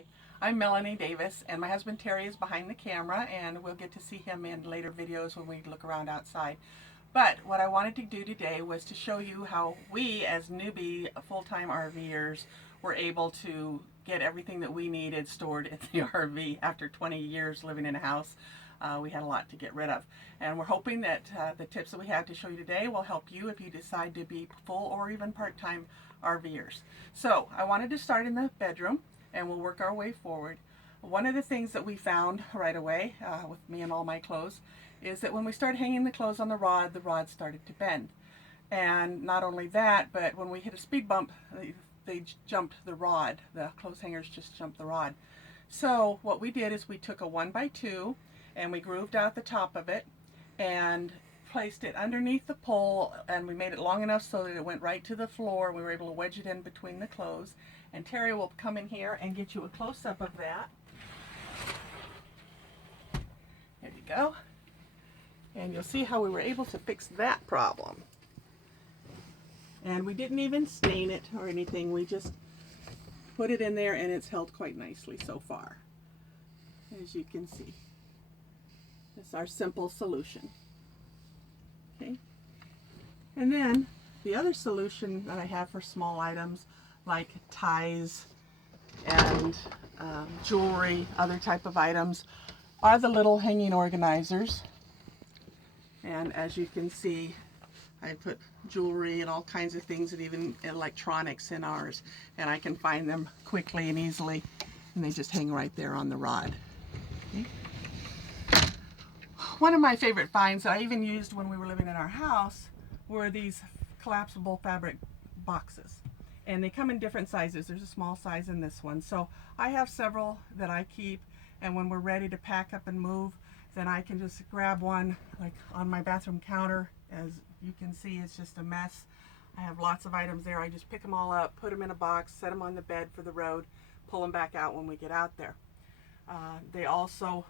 Hi, I'm Melanie Davis, and my husband Terry is behind the camera, and we'll get to see him in later videos when we look around outside. But what I wanted to do today was to show you how we, as newbie full-time RVers, were able to get everything that we needed stored in the RV after 20 years living in a house. We had a lot to get rid of, and we're hoping that the tips that we have to show you today will help you if you decide to be full or even part-time RVers. So I wanted to start in the bedroom, and we'll work our way forward. One of the things that we found right away with me and all my clothes is that when we started hanging the clothes on the rod started to bend. And not only that, but when we hit a speed bump, they jumped the rod. The clothes hangers just jumped the rod. So what we did is we took a 1x2 and we grooved out the top of it and placed it underneath the pole, and we made it long enough so that it went right to the floor. We were able to wedge it in between the clothes, and Terry will come in here and get you a close-up of that. There you go. And you'll see how we were able to fix that problem. And we didn't even stain it or anything. We just put it in there, and it's held quite nicely so far, as you can see. It's our simple solution. Okay. And then the other solution that I have for small items like ties and jewelry, other type of items, are the little hanging organizers. And as you can see, I put jewelry and all kinds of things, and even electronics in ours, and I can find them quickly and easily, and they just hang right there on the rod. Okay. One of my favorite finds that I even used when we were living in our house were these collapsible fabric boxes, and they come in different sizes. There's a small size in this one, so I have several that I keep, and when we're ready to pack up and move, then I can just grab one, like on my bathroom counter. As you can see, it's just a mess. I have lots of items there. I just pick them all up, put them in a box, set them on the bed for the road, pull them back out when we get out there.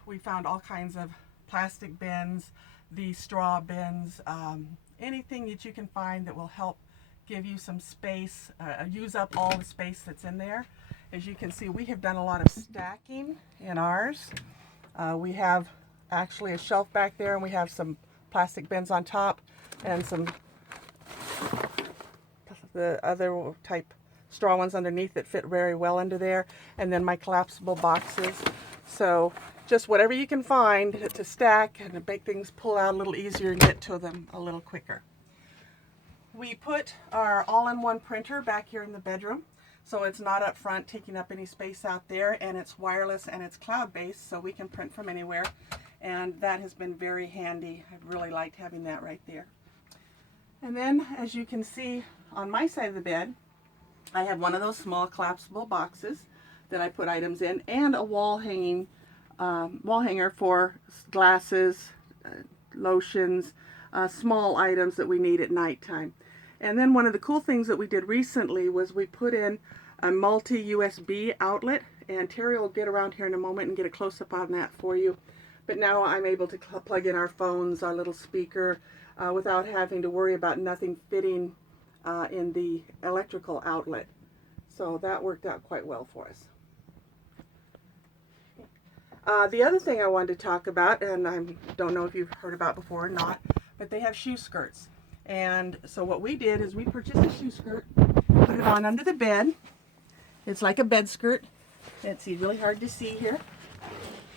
We found all kinds of plastic bins, the straw bins, anything that you can find that will help give you some space, use up all the space that's in there. As you can see, we have done a lot of stacking in ours. We have actually a shelf back there, and we have some plastic bins on top and some the other type straw ones underneath that fit very well under there, and then my collapsible boxes. So just whatever you can find to stack and to make things pull out a little easier and get to them a little quicker. We put our all-in-one printer back here in the bedroom, so it's not up front taking up any space out there, and it's wireless and it's cloud-based, so we can print from anywhere, and that has been very handy. I've really liked having that right there. And then, as you can see on my side of the bed, I have one of those small collapsible boxes that I put items in, and a wall hanger for glasses, lotions, small items that we need at nighttime. And then one of the cool things that we did recently was we put in a multi-USB outlet, and Terry will get around here in a moment and get a close-up on that for you. But now I'm able to plug in our phones, our little speaker, without having to worry about nothing fitting in the electrical outlet. So that worked out quite well for us. The other thing I wanted to talk about, and I don't know if you've heard about before or not, but they have shoe skirts. And so what we did is we purchased a shoe skirt, put it on under the bed. It's like a bed skirt. It's really hard to see here.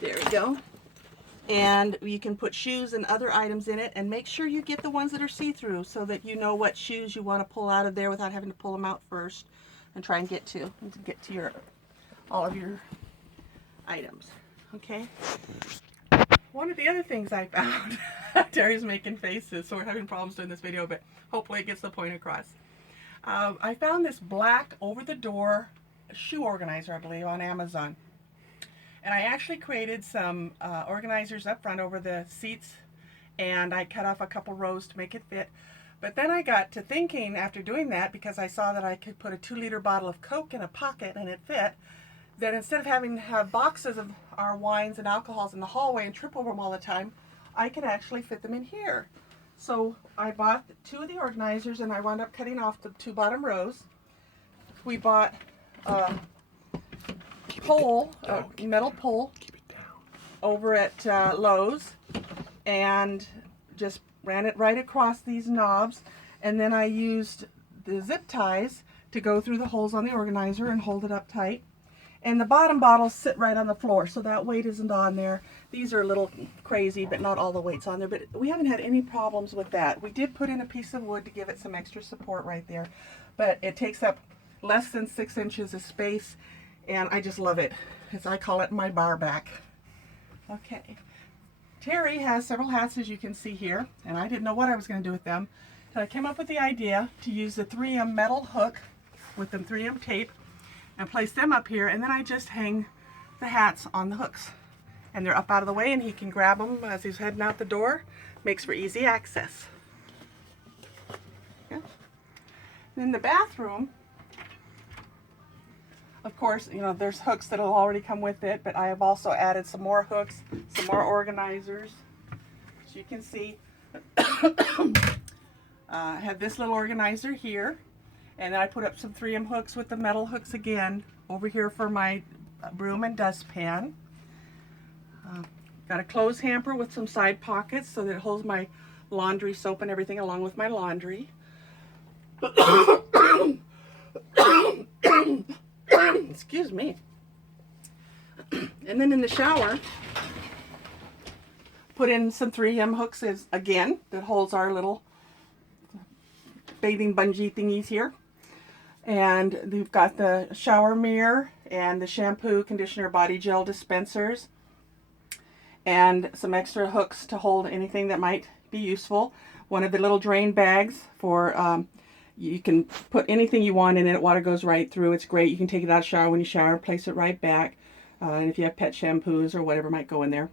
There we go. And you can put shoes and other items in it, and make sure you get the ones that are see-through so that you know what shoes you want to pull out of there without having to pull them out first and try and get to all of your items. Okay. One of the other things I found, Terry's making faces, so we're having problems doing this video, but hopefully it gets the point across. I found this black over-the-door shoe organizer, I believe, on Amazon. And I actually created some organizers up front over the seats, and I cut off a couple rows to make it fit. But then I got to thinking after doing that, because I saw that I could put a 2-liter bottle of Coke in a pocket and it fit, that instead of having to have boxes of our wines and alcohols in the hallway and trip over them all the time, I could actually fit them in here. So I bought 2 of the organizers, and I wound up cutting off the 2 bottom rows. We bought pole, metal pole, over at Lowe's, and just ran it right across these knobs, and then I used the zip ties to go through the holes on the organizer and hold it up tight. And the bottom bottles sit right on the floor, so that weight isn't on there. These are a little crazy, but not all the weight's on there, but we haven't had any problems with that. We did put in a piece of wood to give it some extra support right there, but it takes up less than 6 inches of space, and I just love it. As I call it, my bar back. Okay. Terry has several hats, as you can see here, and I didn't know what I was going to do with them. So I came up with the idea to use the 3M metal hook with the 3M tape and place them up here, and then I just hang the hats on the hooks. And they're up out of the way, and he can grab them as he's heading out the door. Makes for easy access. Yeah. In the bathroom, of course, you know, there's hooks that'll already come with it, but I have also added some more hooks, some more organizers. As you can see, I have this little organizer here, and then I put up some 3M hooks with the metal hooks again over here for my broom and dustpan. Got a clothes hamper with some side pockets so that it holds my laundry soap and everything along with my laundry. Excuse me. And then in the shower, put in some 3M hooks again that holds our little bathing bungee thingies here. And we've got the shower mirror and the shampoo, conditioner, body gel dispensers, and some extra hooks to hold anything that might be useful. One of the little drain bags for you can put anything you want in it. Water goes right through. It's great. You can take it out of the shower when you shower, place it right back. And if you have pet shampoos or whatever might go in there.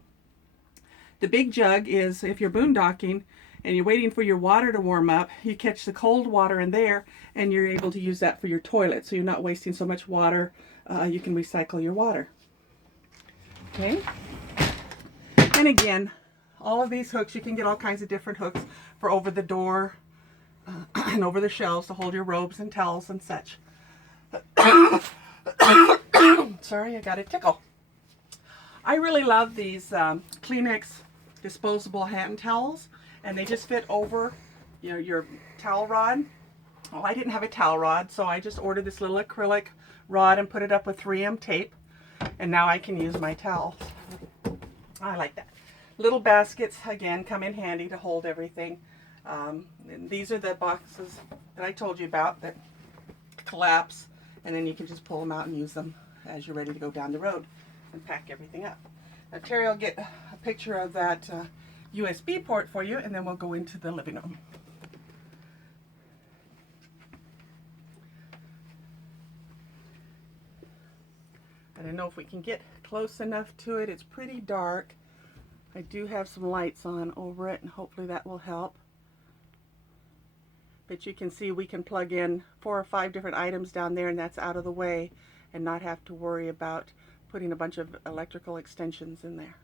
The big jug is if you're boondocking and you're waiting for your water to warm up, you catch the cold water in there and you're able to use that for your toilet. So you're not wasting so much water. You can recycle your water. Okay. And again, all of these hooks, you can get all kinds of different hooks for over the door and over the shelves to hold your robes and towels and such. Sorry, I got a tickle. I really love these Kleenex disposable hand towels, and they just fit over, you know, your towel rod. Well, I didn't have a towel rod, so I just ordered this little acrylic rod and put it up with 3M tape, and now I can use my towels. I like that. Little baskets, again, come in handy to hold everything. And these are the boxes that I told you about that collapse, and then you can just pull them out and use them as you're ready to go down the road and pack everything up. Now, Terry will get a picture of that USB port for you, and then we'll go into the living room. I don't know if we can get close enough to it. It's pretty dark. I do have some lights on over it, and hopefully that will help. But you can see we can plug in 4 or 5 different items down there, and that's out of the way, and not have to worry about putting a bunch of electrical extensions in there.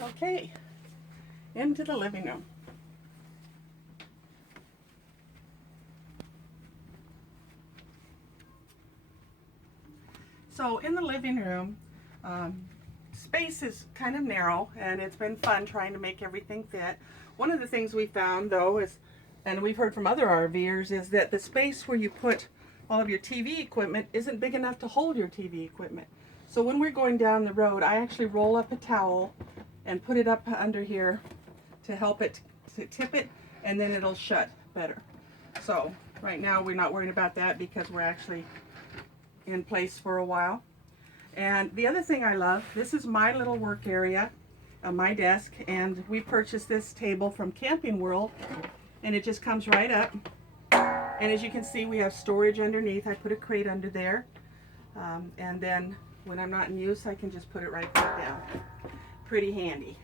Okay, into the living room. So in the living room, space is kind of narrow, and it's been fun trying to make everything fit. One of the things we found, though, is, and we've heard from other RVers, is that the space where you put all of your TV equipment isn't big enough to hold your TV equipment. So when we're going down the road, I actually roll up a towel and put it up under here to help it, to tip it, and then it'll shut better. So right now we're not worried about that because we're actually in place for a while. And the other thing I love, this is my little work area, my desk, and we purchased this table from Camping World, and it just comes right up. And as you can see, we have storage underneath. I put a crate under there, and then when I'm not in use, I can just put it right back down. Pretty handy.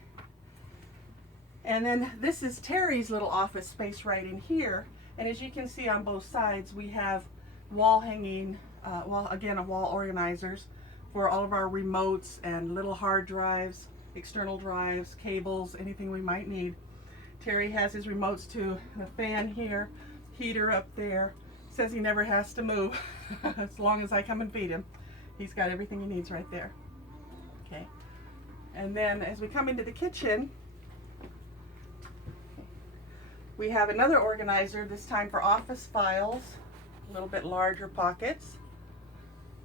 And then this is Terry's little office space right in here, and as you can see on both sides, we have wall hanging, wall organizers for all of our remotes and little hard drives, external drives, cables, anything we might need. Terry has his remotes to the fan here, heater up there, Says he never has to move as long as I come and feed him. He's got everything he needs right there. Okay. And then as we come into the kitchen, we have another organizer, this time for office files, a little bit larger pockets.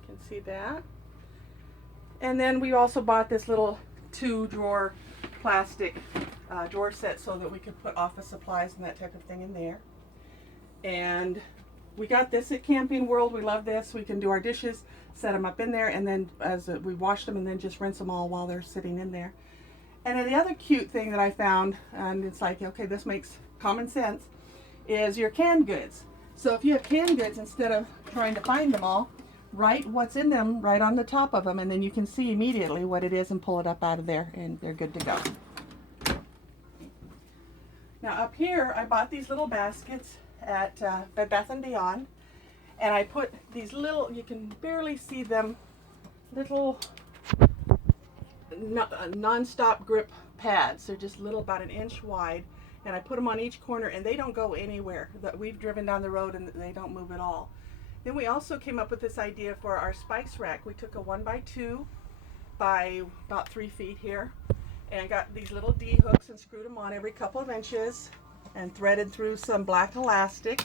You can see that. And then we also bought this little 2-drawer plastic drawer set so that we could put office supplies and that type of thing in there. And we got this at Camping World. We love this. We can do our dishes, set them up in there, and then as we wash them and then just rinse them all while they're sitting in there. And then the other cute thing that I found, and it's like, okay, this makes common sense, is your canned goods. So if you have canned goods, instead of trying to find them all, write what's in them right on the top of them, and then you can see immediately what it is and pull it up out of there, and they're good to go. Now up here, I bought these little baskets at Bed Bath & Beyond, and I put these little, you can barely see them, little non-stop grip pads. They're just little, about an inch wide, and I put them on each corner, and they don't go anywhere. We've driven down the road and they don't move at all. Then we also came up with this idea for our spice rack. We took a 1x2 by about 3 feet here, and got these little D hooks and screwed them on every couple of inches and threaded through some black elastic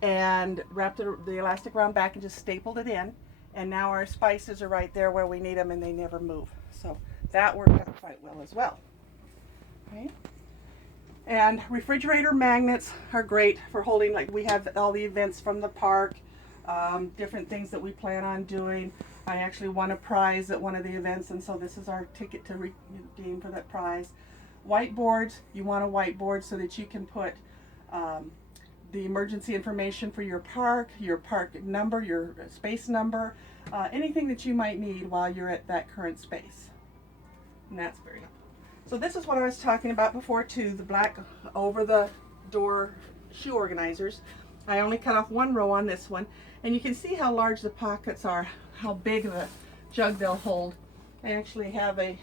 and wrapped the elastic around back and just stapled it in. And now our spices are right there where we need them, and they never move. So that worked out quite well as well. Okay. And refrigerator magnets are great for holding, like we have all the events from the park, different things that we plan on doing. I actually won a prize at one of the events, and so this is our ticket to redeem for that prize. Whiteboards, you want a whiteboard so that you can put the emergency information for your park number, your space number, anything that you might need while you're at that current space. And that's very helpful. So this is what I was talking about before too, the black over the door shoe organizers. I only cut off one row on this one, and you can see how large the pockets are, how big the jug they'll hold. I actually have a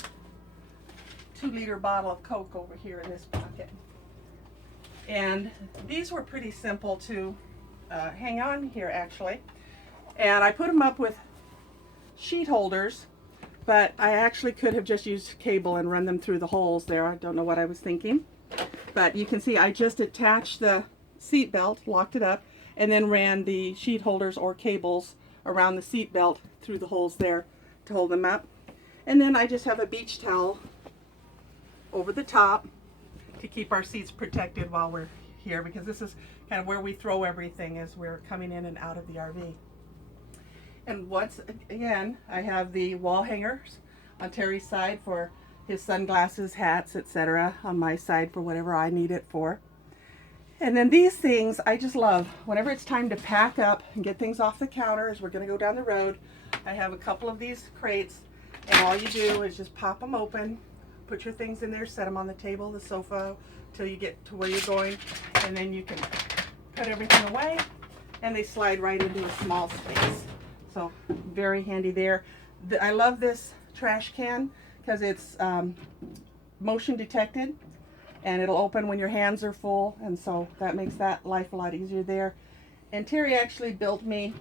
2-liter bottle of Coke over here in this pocket. And these were pretty simple to hang on here actually. And I put them up with sheet holders, but I actually could have just used cable and run them through the holes there. I don't know what I was thinking. But you can see I just attached the seat belt, locked it up, and then ran the sheet holders or cables around the seat belt through the holes there to hold them up. And then I just have a beach towel over the top to keep our seats protected while we're here, because this is kind of where we throw everything as we're coming in and out of the RV. And once again, I have the wall hangers on Terry's side for his sunglasses, hats, etc. On my side for whatever I need it for. And then these things I just love. Whenever it's time to pack up and get things off the counter as we're going to go down the road, I have a couple of these crates, and all you do is just pop them open, put your things in there, set them on the table, the sofa, till you get to where you're going, and then you can put everything away, and they slide right into a small space. So very handy there. I love this trash can because it's motion detected, and it'll open when your hands are full, and so that makes that life a lot easier there. And Terry actually built me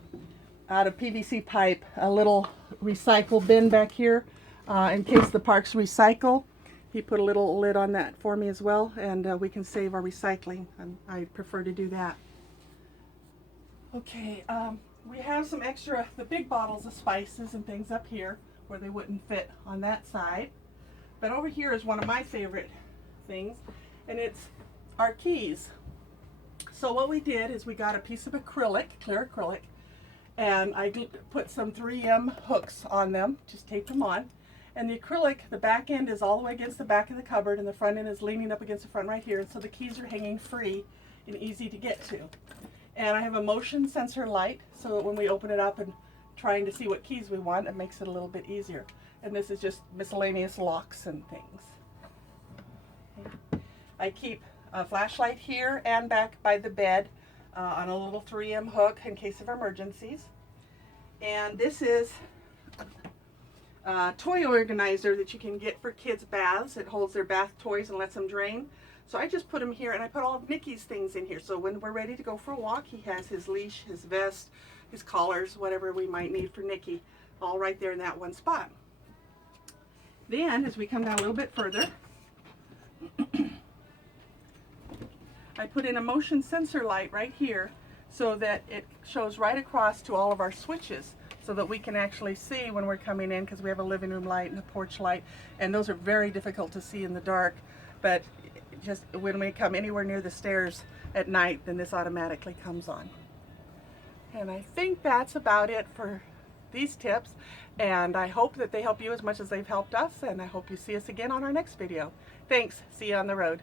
out of PVC pipe a little recycle bin back here in case the parks recycle. He put a little lid on that for me as well, and we can save our recycling, and I prefer to do that. Okay, we have some extra, the big bottles of spices and things up here where they wouldn't fit on that side. But over here is one of my favorite things, and it's our keys. So what we did is we got a piece of acrylic, clear acrylic, and I put some 3M hooks on them, just taped them on. And the acrylic, the back end is all the way against the back of the cupboard, and the front end is leaning up against the front right here, and so the keys are hanging free and easy to get to. And I have a motion sensor light, so that when we open it up and trying to see what keys we want, it makes it a little bit easier. And this is just miscellaneous locks and things. I keep a flashlight here and back by the bed on a little 3M hook in case of emergencies. And this is a toy organizer that you can get for kids' baths. It holds their bath toys and lets them drain. So I just put him here, and I put all of Nikki's things in here. So when we're ready to go for a walk, he has his leash, his vest, his collars, whatever we might need for Nikki, all right there in that one spot. Then, as we come down a little bit further, I put in a motion sensor light right here so that it shows right across to all of our switches, so that we can actually see when we're coming in, because we have a living room light and a porch light, and those are very difficult to see in the dark. But just when we come anywhere near the stairs at night, then this automatically comes on. And I think that's about it for these tips, and I hope that they help you as much as they've helped us, and I hope you see us again on our next video. Thanks. See you on the road.